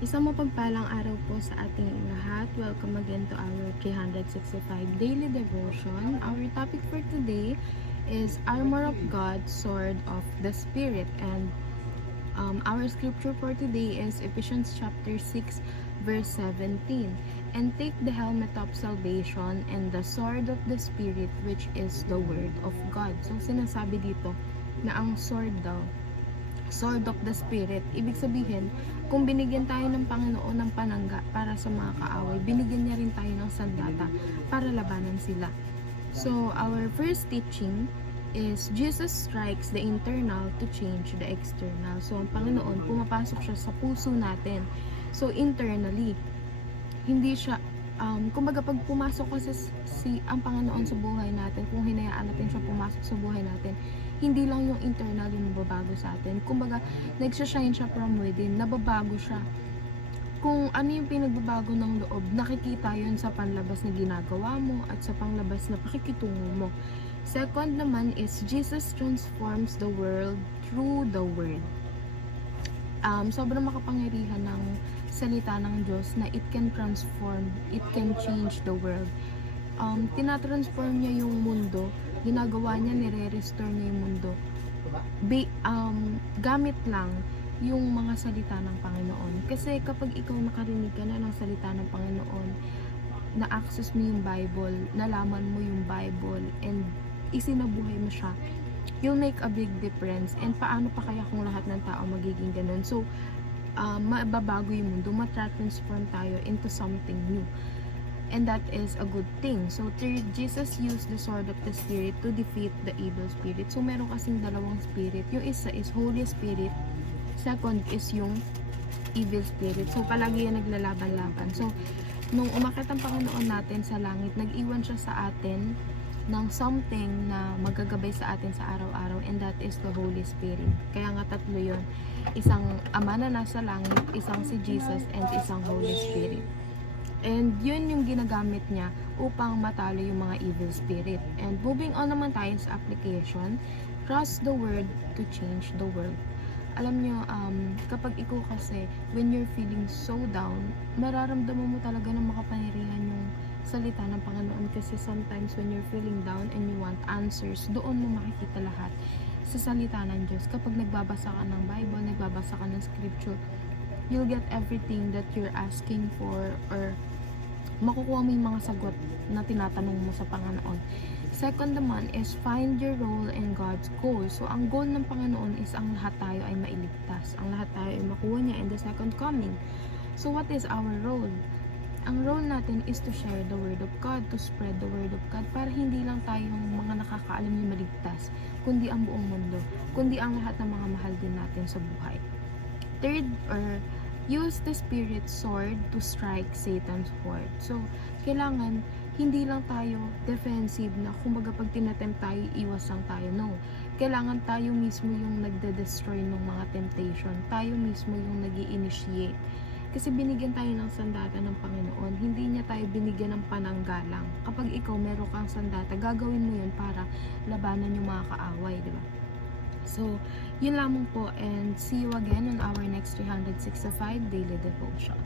Isang mapagpalang araw po sa ating lahat. Welcome again to our 365 Daily Devotion. Our topic for today is Armor of God, Sword of the Spirit. And our scripture for today is Ephesians chapter 6, verse 17. And take the helmet of salvation and the sword of the Spirit, which is the word of God. So sinasabi dito na ang sword daw, sword of the Spirit. Ibig sabihin, kung binigyan tayo ng Panginoon ng panangga para sa mga kaaway, binigyan niya rin tayo ng sandata para labanan sila. So, our first teaching is Jesus strikes the internal to change the external. So, ang Panginoon, pumapasok siya sa puso natin. So, internally, hindi siya, kumbaga pag pumasok kasi ang Panginoon sa buhay natin, kung hinayaan natin siya pumasok sa buhay natin, hindi lang yung internal yung nababago sa atin. Kumbaga, nagsashine siya from within, nababago siya. Kung ano yung pinagbabago ng loob, nakikita yun sa panlabas na ginagawa mo at sa panglabas na pakikitungo mo. Second naman is Jesus transforms the world through the Word. Sobrang makapangyarihan ng salita ng Diyos na it can transform, it can change the world. Tinatransform niya yung mundo, ginagawa niya, nire-restore niya yung mundo. Gamit lang yung mga salita ng Panginoon. Kasi kapag ikaw nakarinig ka na ng salita ng Panginoon, na-access mo yung Bible, nalaman mo yung Bible, and isinabuhay mo siya, you'll make a big difference. And paano pa kaya kung lahat ng tao magiging ganun? So, mababago yung mundo, matransform tayo into something new. And that is a good thing. So, third, Jesus used the sword of the Spirit to defeat the evil spirit. So, meron kasing dalawang spirit. Yung isa is Holy Spirit. Second is yung evil spirit. So, palagi yan naglalaban-laban. So, nung umakyat ang Panginoon natin sa langit, nag-iwan siya sa atin ng something na magagabay sa atin sa araw-araw, and that is the Holy Spirit. Kaya nga tatlo yun. Isang Ama na nasa langit, isang si Jesus, and isang Holy Spirit. And yun yung ginagamit niya upang matalo yung mga evil spirit. And moving on naman tayo sa application, trust the word to change the world. Alam nyo, kapag ikaw kasi, when you're feeling so down, mararamdaman mo talaga ng makapangyarihan yung salita ng Panginoon. Kasi sometimes when you're feeling down and you want answers, doon mo makikita lahat sa salita ng Diyos. Kapag nagbabasa ka ng Bible, nagbabasa ka ng scripture, you'll get everything that you're asking for, or makukuha mo yung mga sagot na tinatanong mo sa Panginoon. Second naman is find your role in God's goal. So, ang goal ng Panginoon is ang lahat tayo ay mailigtas. Ang lahat tayo ay makuha niya in the second coming. So, what is our role? Ang role natin is to share the word of God, to spread the word of God, para hindi lang tayong mga nakakaalam yung maligtas, kundi ang buong mundo, kundi ang lahat ng mga mahal din natin sa buhay. Third, or use the Spirit's sword to strike Satan's sword. So, kailangan hindi lang tayo defensive na kumbaga pag tinatempt tayo, iwas lang tayo. No. Kailangan tayo mismo yung nagde-destroy ng mga temptation. Tayo mismo yung nag-i-initiate. Kasi binigyan tayo ng sandata ng Panginoon. Hindi niya tayo binigyan ng pananggalang. Kapag ikaw meron kang sandata, gagawin mo yun para labanan yung mga kaaway, di ba? So, yun lamang po, and see you again on our next 365 Daily Devotion.